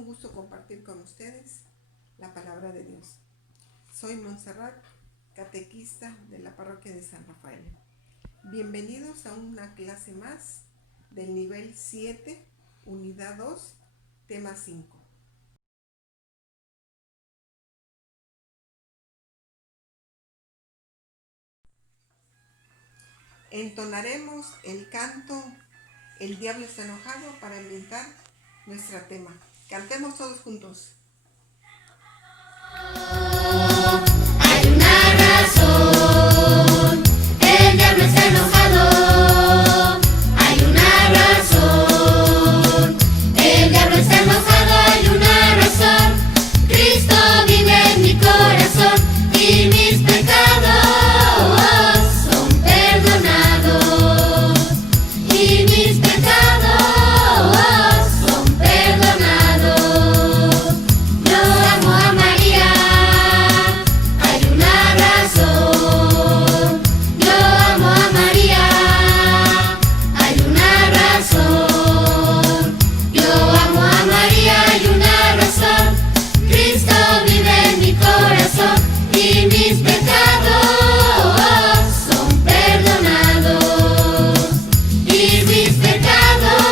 un gusto compartir con ustedes la palabra de Dios. Soy Montserrat, catequista de la parroquia de San Rafael. Bienvenidos a una clase más del nivel 7, unidad 2, tema 5. Entonaremos el canto El diablo está enojado para ambientar nuestro tema. Cantemos todos juntos. Hay una razón, el diablo está enojado. Hay una razón, el diablo está enojado. Hay una razón, Cristo vive en mi corazón y mis pecados son perdonados. Y mis pecados son perdonados. Yo amo a María. Hay una razón, yo amo a María. Hay una razón, yo amo a María. Hay una razón, Cristo vive en mi corazón y mis pecados son perdonados. Y mis pecados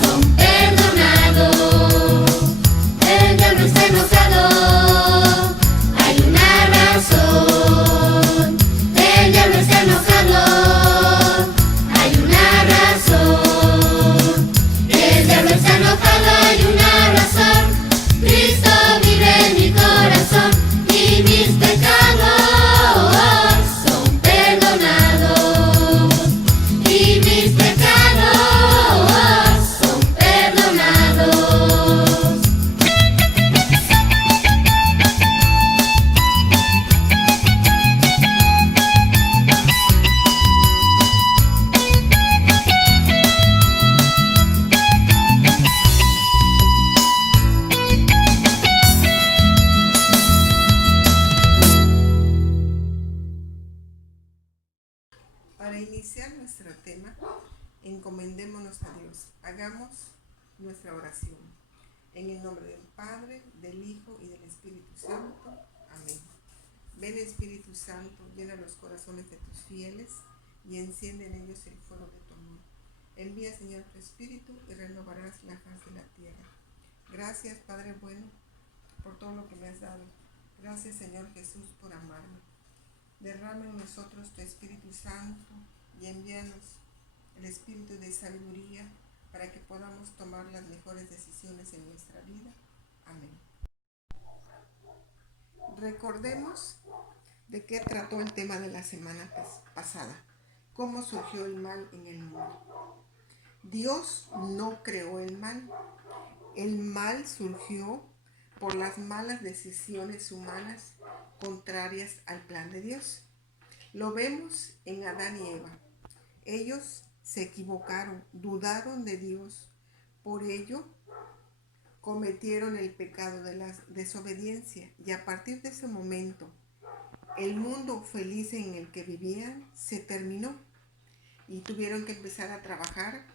son perdonados. El diablo está enojado. Hay una razón. El diablo está enojado. Hay una razón. El diablo está enojado. Hay una razón. Cristo vive en mi corazón y mis pecados son perdonados. Y mis pecados son perdonados. Para iniciar nuestro tema, encomendémonos a Dios. Hagamos nuestra oración. En el nombre del Padre, del Hijo y del Espíritu Santo. Amén. Ven, Espíritu Santo, llena los corazones de tus fieles y enciende en ellos el fuego de tu amor. Envía, Señor, tu Espíritu y renovarás la faz de la tierra. Gracias, Padre bueno, por todo lo que me has dado. Gracias, Señor Jesús, por amarme. Derrama en nosotros tu Espíritu Santo y envíanos el Espíritu de sabiduría para que podamos tomar las mejores decisiones en nuestra vida. Amén. Recordemos de qué trató el tema de la semana pasada. ¿Cómo surgió el mal en el mundo? Dios no creó el mal. El mal surgió por las malas decisiones humanas contrarias al plan de Dios. Lo vemos en Adán y Eva. Ellos se equivocaron, dudaron de Dios. Por ello, cometieron el pecado de la desobediencia. Y a partir de ese momento, el mundo feliz en el que vivían se terminó. Y tuvieron que empezar a trabajar.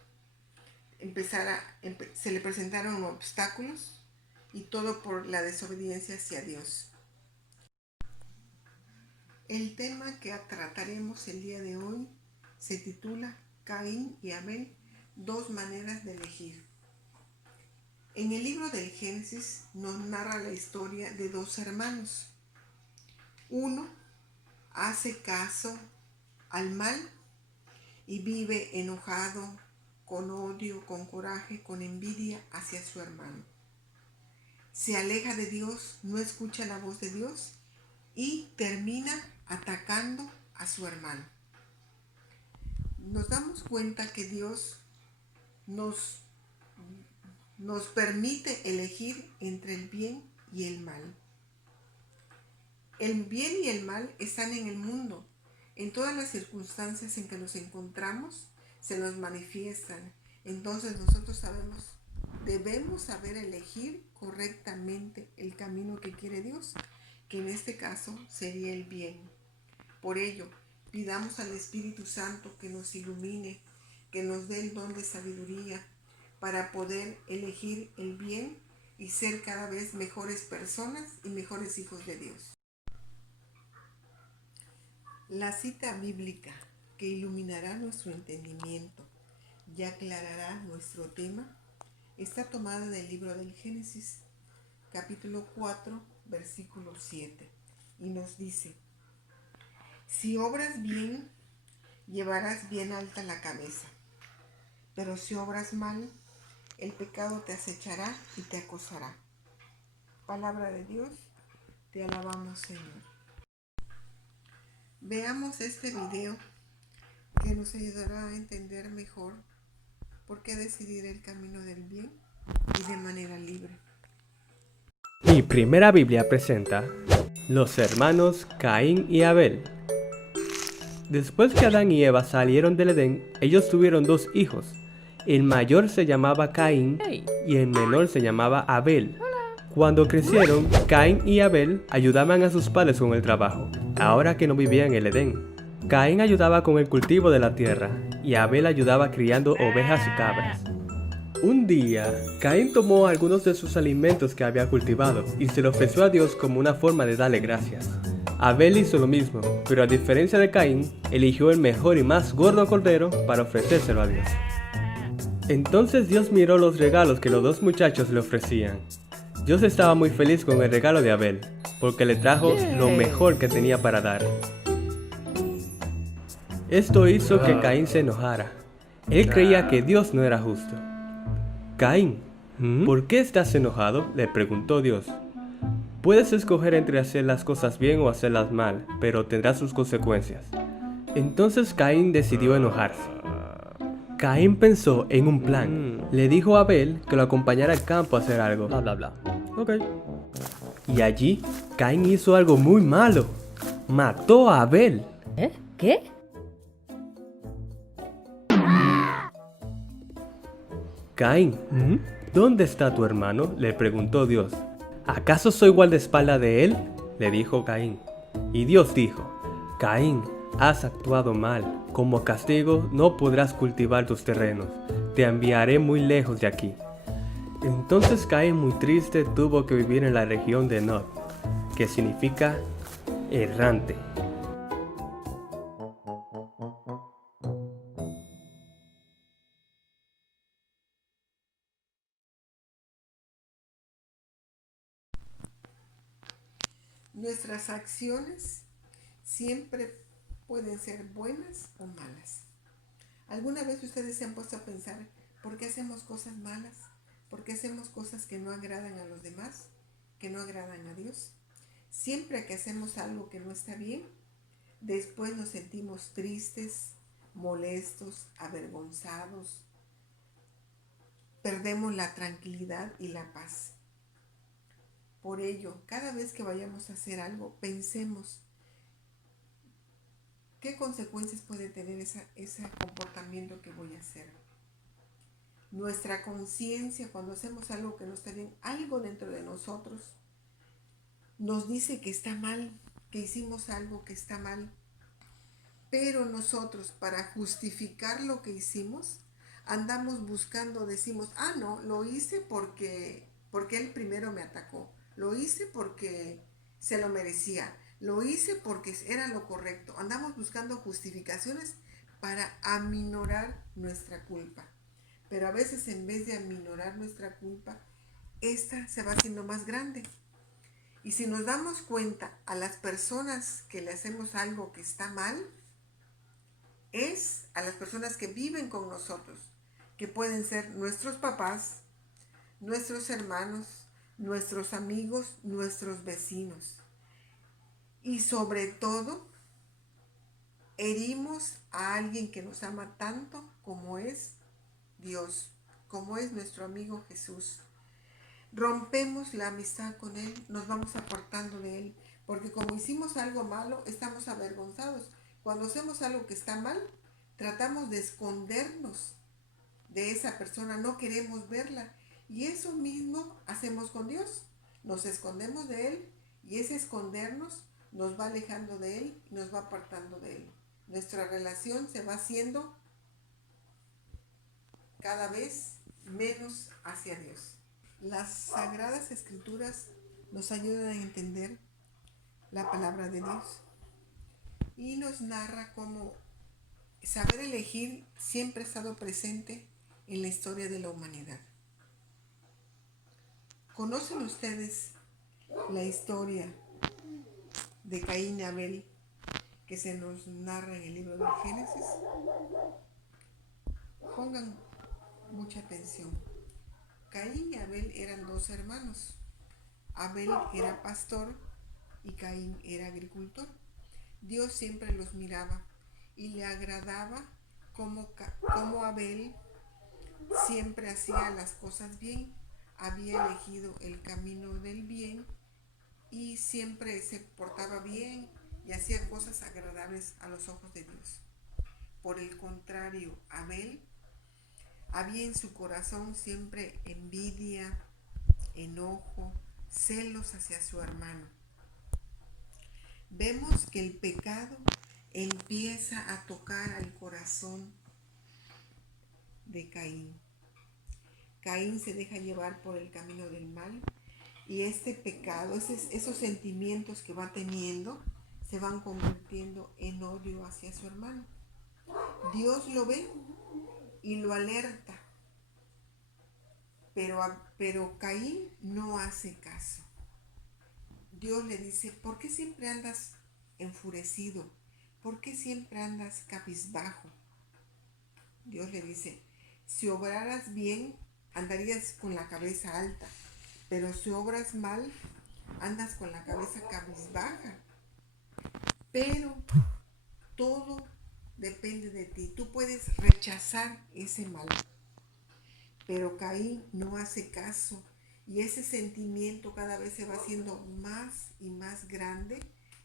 Se le presentaron obstáculos. Y todo por la desobediencia hacia Dios. El tema que trataremos el día de hoy se titula Caín y Abel, dos maneras de elegir. En el libro del Génesis nos narra la historia de dos hermanos. Uno hace caso al mal y vive enojado, con odio, con coraje, con envidia hacia su hermano. Se aleja de Dios, no escucha la voz de Dios y termina atacando a su hermano. Nos damos cuenta que Dios nos permite elegir entre el bien y el mal. El bien y el mal están en el mundo. En todas las circunstancias en que nos encontramos, se nos manifiestan. Entonces nosotros debemos saber elegir correctamente el camino que quiere Dios, que en este caso sería el bien. Por ello, pidamos al Espíritu Santo que nos ilumine, que nos dé el don de sabiduría, para poder elegir el bien y ser cada vez mejores personas y mejores hijos de Dios. La cita bíblica que iluminará nuestro entendimiento y aclarará nuestro tema está tomada del libro del Génesis, capítulo 4, versículo 7, y nos dice: si obras bien, llevarás bien alta la cabeza, pero si obras mal, el pecado te acechará y te acosará. Palabra de Dios, te alabamos, Señor. Veamos este video que nos ayudará a entender mejor por qué decidir el camino del bien y de manera libre. Mi primera Biblia presenta los hermanos Caín y Abel. Después que Adán y Eva salieron del Edén, ellos tuvieron 2 hijos. El mayor se llamaba Caín y el menor se llamaba Abel. Cuando crecieron, Caín y Abel ayudaban a sus padres con el trabajo, ahora que no vivían en el Edén. Caín ayudaba con el cultivo de la tierra y Abel ayudaba criando ovejas y cabras. Un día, Caín tomó algunos de sus alimentos que había cultivado y se lo ofreció a Dios como una forma de darle gracias. Abel hizo lo mismo, pero a diferencia de Caín, eligió el mejor y más gordo cordero para ofrecérselo a Dios. Entonces Dios miró los regalos que los 2 muchachos le ofrecían. Dios estaba muy feliz con el regalo de Abel, porque le trajo lo mejor que tenía para dar. Esto hizo que Caín se enojara. Él creía que Dios no era justo. Caín, ¿por qué estás enojado?, le preguntó Dios. Puedes escoger entre hacer las cosas bien o hacerlas mal, pero tendrá sus consecuencias. Entonces Caín decidió enojarse. Caín pensó en un plan. Le dijo a Abel que lo acompañara al campo a hacer algo. Bla, bla, bla. Ok. Y allí, Caín hizo algo muy malo. Mató a Abel. ¿Qué? Caín, ¿dónde está tu hermano?, le preguntó Dios. ¿Acaso soy guardaespaldas de él?, le dijo Caín. Y Dios dijo: Caín, has actuado mal. Como castigo no podrás cultivar tus terrenos. Te enviaré muy lejos de aquí. Entonces Caín, muy triste, tuvo que vivir en la región de Nod, que significa errante. Nuestras acciones siempre pueden ser buenas o malas. ¿Alguna vez ustedes se han puesto a pensar por qué hacemos cosas malas? ¿Por qué hacemos cosas que no agradan a los demás? ¿Que no agradan a Dios? Siempre que hacemos algo que no está bien, después nos sentimos tristes, molestos, avergonzados. Perdemos la tranquilidad y la paz. Por ello, cada vez que vayamos a hacer algo, pensemos qué consecuencias puede tener ese comportamiento que voy a hacer. Nuestra conciencia, cuando hacemos algo que no está bien, algo dentro de nosotros nos dice que está mal, que hicimos algo que está mal. Pero nosotros, para justificar lo que hicimos, andamos buscando, decimos: no, lo hice porque él primero me atacó. Lo hice porque se lo merecía. Lo hice porque era lo correcto. Andamos buscando justificaciones para aminorar nuestra culpa. Pero a veces, en vez de aminorar nuestra culpa, esta se va haciendo más grande. Y si nos damos cuenta, a las personas que le hacemos algo que está mal, es a las personas que viven con nosotros, que pueden ser nuestros papás, nuestros hermanos, nuestros amigos, nuestros vecinos. Y sobre todo, herimos a alguien que nos ama tanto como es Dios, como es nuestro amigo Jesús. Rompemos la amistad con Él, nos vamos apartando de Él, porque como hicimos algo malo, estamos avergonzados. Cuando hacemos algo que está mal, tratamos de escondernos de esa persona, no queremos verla. Y eso mismo hacemos con Dios. Nos escondemos de Él y ese escondernos nos va alejando de Él y nos va apartando de Él. Nuestra relación se va haciendo cada vez menos hacia Dios. Las Sagradas Escrituras nos ayudan a entender la palabra de Dios y nos narra cómo saber elegir siempre ha estado presente en la historia de la humanidad. ¿Conocen ustedes la historia de Caín y Abel que se nos narra en el libro del Génesis? Pongan mucha atención. Caín y Abel eran dos hermanos. Abel era pastor y Caín era agricultor. Dios siempre los miraba y le agradaba como Abel siempre hacía las cosas bien, había elegido el camino del bien y siempre se portaba bien y hacía cosas agradables a los ojos de Dios. Por el contrario, Abel había en su corazón siempre envidia, enojo, celos hacia su hermano. Vemos que el pecado empieza a tocar al corazón de Caín. Caín se deja llevar por el camino del mal y este pecado, esos sentimientos que va teniendo, se van convirtiendo en odio hacia su hermano. Dios lo ve y lo alerta, pero Caín no hace caso. Dios le dice, ¿por qué siempre andas enfurecido? ¿Por qué siempre andas cabizbajo? Dios le dice, si obraras bien, andarías con la cabeza alta, pero si obras mal, andas con la cabeza cabizbaja. Pero todo depende de ti. Tú puedes rechazar ese mal. Pero Caín no hace caso y ese sentimiento cada vez se va haciendo más y más grande,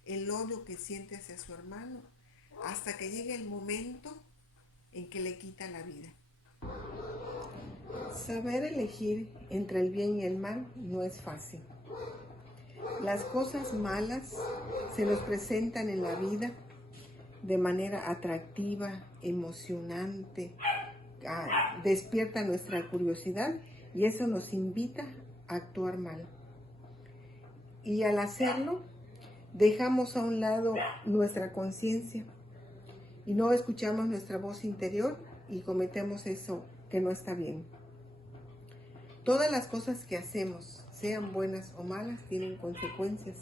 el odio que siente hacia su hermano, hasta que llega el momento en que le quita la vida. Saber elegir entre el bien y el mal no es fácil. Las cosas malas se nos presentan en la vida de manera atractiva, emocionante, despierta nuestra curiosidad y eso nos invita a actuar mal. Y al hacerlo, dejamos a un lado nuestra conciencia y no escuchamos nuestra voz interior y cometemos eso que no está bien. Todas las cosas que hacemos, sean buenas o malas, tienen consecuencias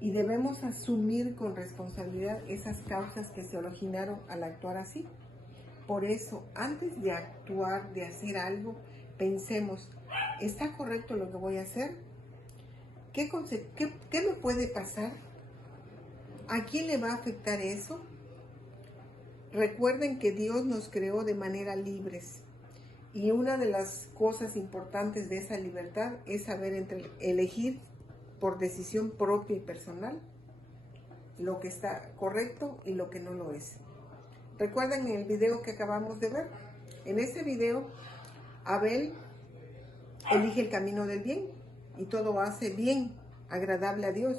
y debemos asumir con responsabilidad esas causas que se originaron al actuar así. Por eso, antes de actuar, de hacer algo, pensemos, ¿está correcto lo que voy a hacer? ¿Qué me puede pasar? ¿A quién le va a afectar eso? Recuerden que Dios nos creó de manera libres y una de las cosas importantes de esa libertad es saber elegir por decisión propia y personal lo que está correcto y lo que no lo es. Recuerden el video que acabamos de ver. En ese video, Abel elige el camino del bien y todo hace bien, agradable a Dios,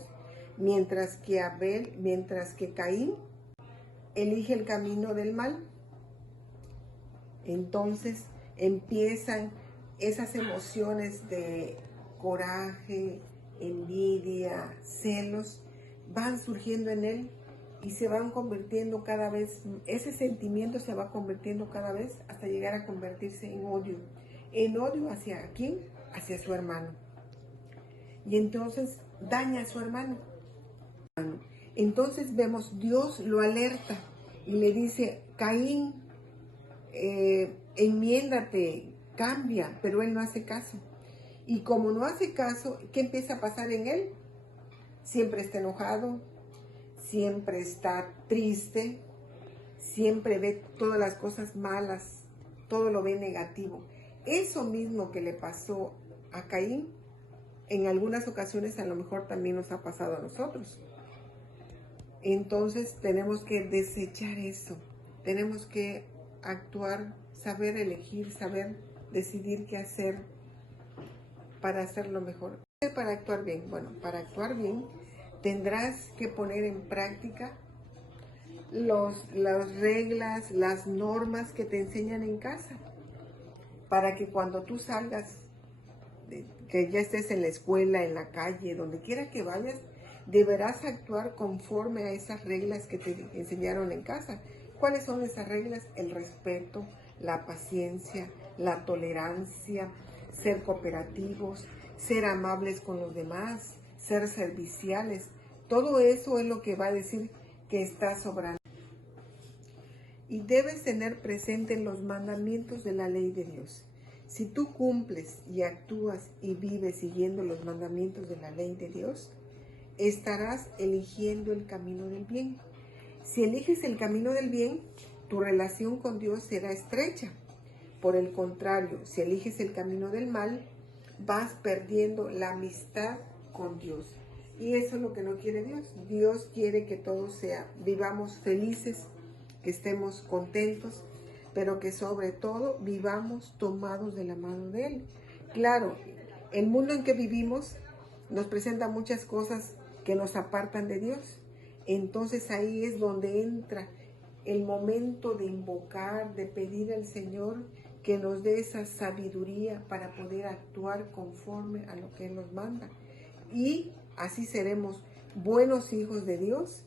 mientras que Caín elige el camino del mal. Entonces empiezan esas emociones de coraje, envidia, celos, van surgiendo en él y se van convirtiendo cada vez, ese sentimiento se va convirtiendo cada vez hasta llegar a convertirse en odio. ¿En odio hacia quién? Hacia su hermano. Y entonces daña a su hermano. Entonces vemos, Dios lo alerta y le dice, Caín, enmiéndate, cambia, pero él no hace caso. Y como no hace caso, ¿qué empieza a pasar en él? Siempre está enojado, siempre está triste, siempre ve todas las cosas malas, todo lo ve negativo. Eso mismo que le pasó a Caín, en algunas ocasiones a lo mejor también nos ha pasado a nosotros. Entonces tenemos que desechar eso, tenemos que actuar, saber elegir, saber decidir qué hacer para hacerlo mejor. Para actuar bien, bueno, para actuar bien tendrás que poner en práctica las reglas, las normas que te enseñan en casa. para que cuando tú salgas, que ya estés en la escuela, en la calle, donde quiera que vayas, deberás actuar conforme a esas reglas que te enseñaron en casa. ¿Cuáles son esas reglas? El respeto, la paciencia, la tolerancia, ser cooperativos, ser amables con los demás, ser serviciales. Todo eso es lo que va a decir que estás obrando. Y debes tener presente los mandamientos de la ley de Dios. Si tú cumples y actúas y vives siguiendo los mandamientos de la ley de Dios, estarás eligiendo el camino del bien. Si eliges el camino del bien, tu relación con Dios será estrecha. Por el contrario, si eliges el camino del mal, vas perdiendo la amistad con Dios. Y eso es lo que no quiere Dios. Dios quiere que todos vivamos felices, que estemos contentos, pero que sobre todo vivamos tomados de la mano de Él. Claro, el mundo en que vivimos nos presenta muchas cosas que nos apartan de Dios. Entonces ahí es donde entra el momento de invocar, de pedir al Señor que nos dé esa sabiduría para poder actuar conforme a lo que Él nos manda. Y así seremos buenos hijos de Dios,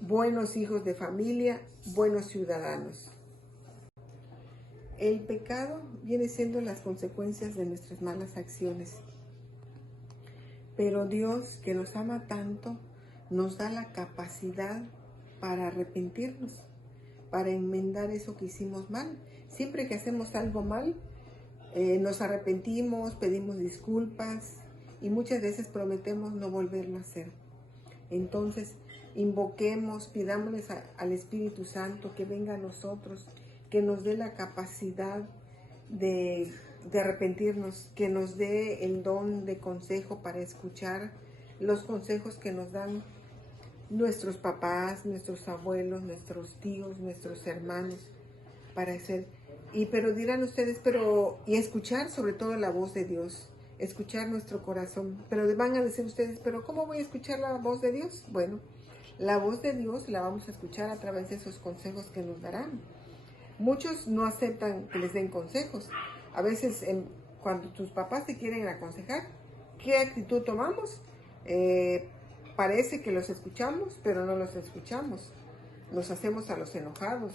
buenos hijos de familia, buenos ciudadanos. El pecado viene siendo las consecuencias de nuestras malas acciones. Pero Dios, que nos ama tanto, nos da la capacidad para arrepentirnos, para enmendar eso que hicimos mal. Siempre que hacemos algo mal, nos arrepentimos, pedimos disculpas y muchas veces prometemos no volverlo a hacer. Entonces, invoquemos, pidámosles al Espíritu Santo que venga a nosotros, que nos dé la capacidad de arrepentirnos, que nos dé el don de consejo para escuchar los consejos que nos dan nuestros papás, nuestros abuelos, nuestros tíos, nuestros hermanos, para hacer. Pero dirán ustedes, y escuchar sobre todo la voz de Dios, escuchar nuestro corazón. Pero van a decir ustedes, pero ¿cómo voy a escuchar la voz de Dios? Bueno, la voz de Dios la vamos a escuchar a través de esos consejos que nos darán. Muchos no aceptan que les den consejos. A veces cuando tus papás te quieren aconsejar, ¿qué actitud tomamos? Parece que los escuchamos, pero no los escuchamos. Nos hacemos a los enojados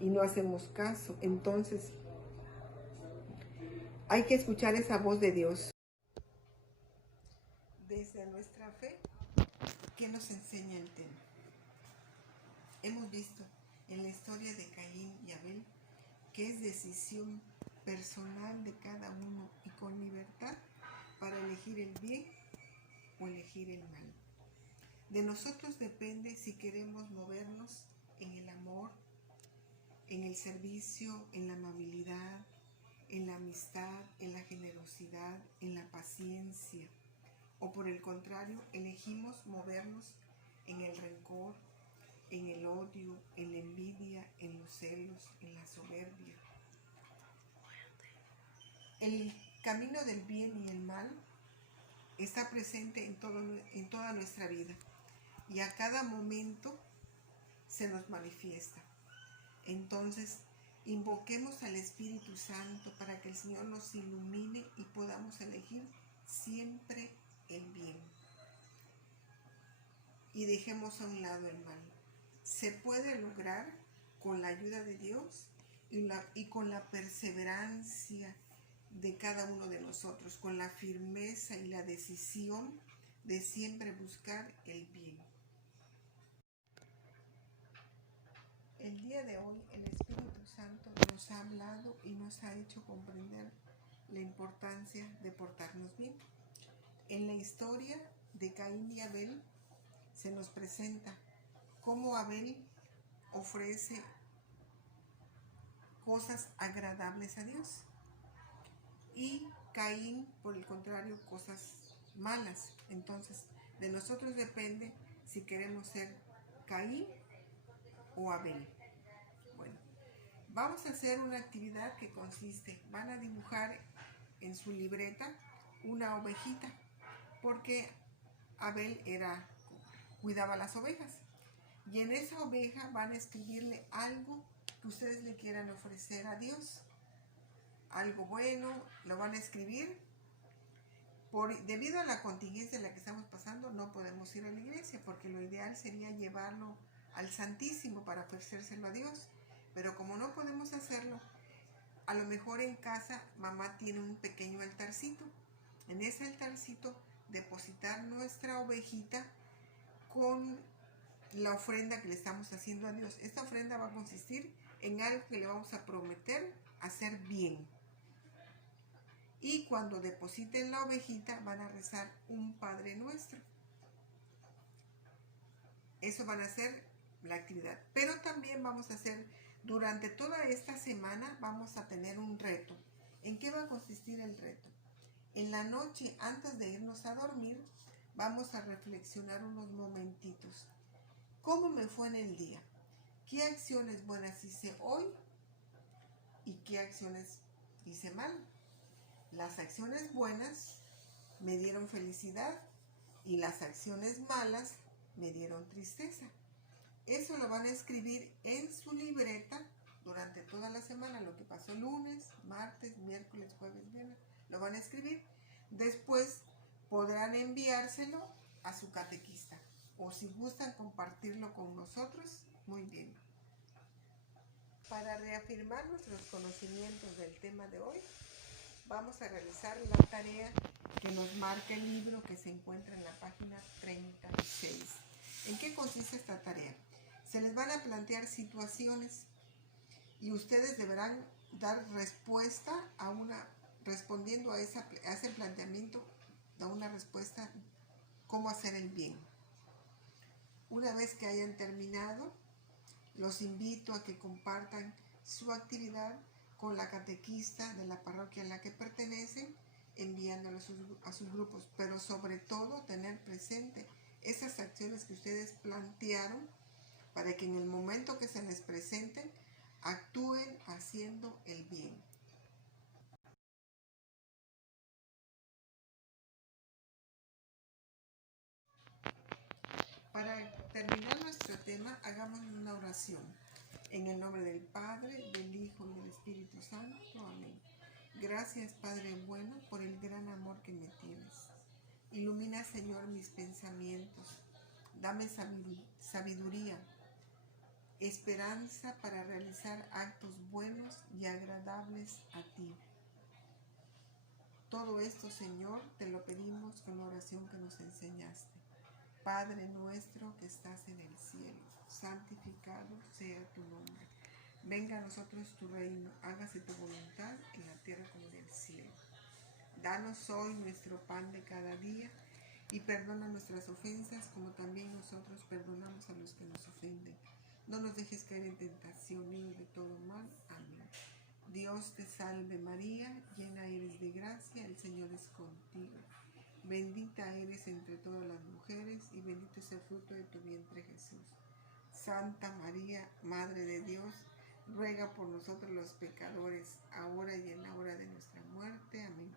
y no hacemos caso. Entonces, hay que escuchar esa voz de Dios. Desde nuestra fe, ¿qué nos enseña el tema? Hemos visto en la historia de Caín y Abel que es decisión personal de cada uno y con libertad para elegir el bien o elegir el mal. De nosotros depende si queremos movernos en el amor, en el servicio, en la amabilidad, en la amistad, en la generosidad, en la paciencia, o por el contrario, elegimos movernos en el rencor, en el odio, en la envidia, en los celos, en la soberbia. El camino del bien y el mal está presente en toda nuestra vida y a cada momento se nos manifiesta. Entonces, invoquemos al Espíritu Santo para que el Señor nos ilumine y podamos elegir siempre el bien. Y dejemos a un lado el mal. Se puede lograr con la ayuda de Dios y con la perseverancia de cada uno de nosotros, con la firmeza y la decisión de siempre buscar el bien. El día de hoy el Espíritu Santo nos ha hablado y nos ha hecho comprender la importancia de portarnos bien. En la historia de Caín y Abel se nos presenta cómo Abel ofrece cosas agradables a Dios y Caín, por el contrario, cosas malas. Entonces, de nosotros depende si queremos ser Caín o Abel. Bueno, vamos a hacer una actividad que consiste, van a dibujar en su libreta una ovejita, porque Abel cuidaba las ovejas, y en esa oveja van a escribirle algo que ustedes le quieran ofrecer a Dios. algo bueno, lo van a escribir. Debido a la contingencia en la que estamos pasando, no podemos ir a la iglesia, porque lo ideal sería llevarlo al Santísimo para ofrecérselo a Dios. Pero como no podemos hacerlo, a lo mejor en casa mamá tiene un pequeño altarcito. En ese altarcito depositar nuestra ovejita con la ofrenda que le estamos haciendo a Dios. Esta ofrenda va a consistir en algo que le vamos a prometer hacer bien. Y cuando depositen la ovejita van a rezar un Padre Nuestro. Eso van a hacer la actividad. Pero también vamos a hacer, durante toda esta semana vamos a tener un reto. ¿En qué va a consistir el reto? En la noche, antes de irnos a dormir, vamos a reflexionar unos momentitos. ¿Cómo me fue en el día? ¿Qué acciones buenas hice hoy? ¿Y qué acciones hice mal? Las acciones buenas me dieron felicidad y las acciones malas me dieron tristeza. Eso lo van a escribir en su libreta durante toda la semana, lo que pasó lunes, martes, miércoles, jueves, viernes, lo van a escribir. Después podrán enviárselo a su catequista o si gustan compartirlo con nosotros, muy bien. Para reafirmar nuestros conocimientos del tema de hoy, vamos a realizar la tarea que nos marca el libro que se encuentra en la página 36. ¿En qué consiste esta tarea? Se les van a plantear situaciones y ustedes deberán dar respuesta respondiendo a ese planteamiento, a una respuesta, cómo hacer el bien. Una vez que hayan terminado, los invito a que compartan su actividad con la catequista de la parroquia a la que pertenecen, enviándolo a sus grupos, pero sobre todo tener presente esas acciones que ustedes plantearon para que en el momento que se les presenten actúen haciendo el bien. Para terminar nuestro tema, hagamos una oración. En el nombre del Padre, del Hijo y del Espíritu Santo. Amén. Gracias, Padre bueno, por el gran amor que me tienes. Ilumina, Señor, mis pensamientos. Dame sabiduría, esperanza para realizar actos buenos y agradables a ti. Todo esto, Señor, te lo pedimos con la oración que nos enseñaste. Padre nuestro que estás en el cielo, santificado sea tu nombre. Venga a nosotros tu reino, hágase tu voluntad en la tierra como en el cielo. Danos hoy nuestro pan de cada día y perdona nuestras ofensas como también nosotros perdonamos a los que nos ofenden. No nos dejes caer en tentación, líbranos de todo mal. Amén. Dios te salve María, llena eres de gracia, el Señor es contigo. Bendita eres entre todas las mujeres y bendito es el fruto de tu vientre Jesús. Santa María, Madre de Dios, ruega por nosotros los pecadores, ahora y en la hora de nuestra muerte. Amén.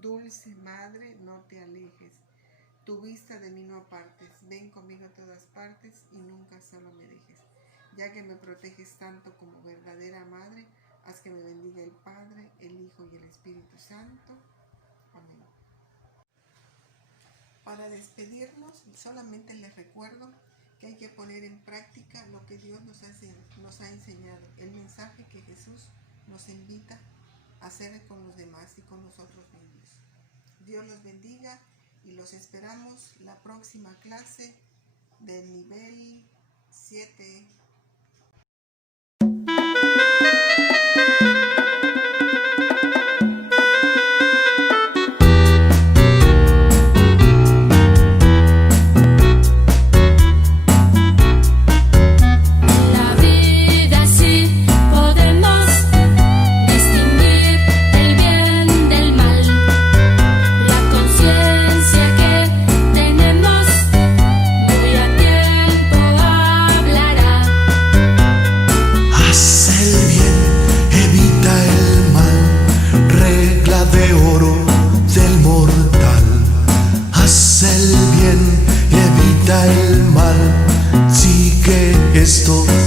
Dulce Madre, no te alejes, tu vista de mí no apartes, ven conmigo a todas partes y nunca solo me dejes. Ya que me proteges tanto como verdadera Madre, haz que me bendiga el Padre, el Hijo y el Espíritu Santo. Amén. Para despedirnos, solamente les recuerdo que hay que poner en práctica lo que Dios nos ha enseñado, el mensaje que Jesús nos invita a hacer con los demás y con nosotros mismos. Dios los bendiga y los esperamos la próxima clase del nivel 7. El mal, sigue esto.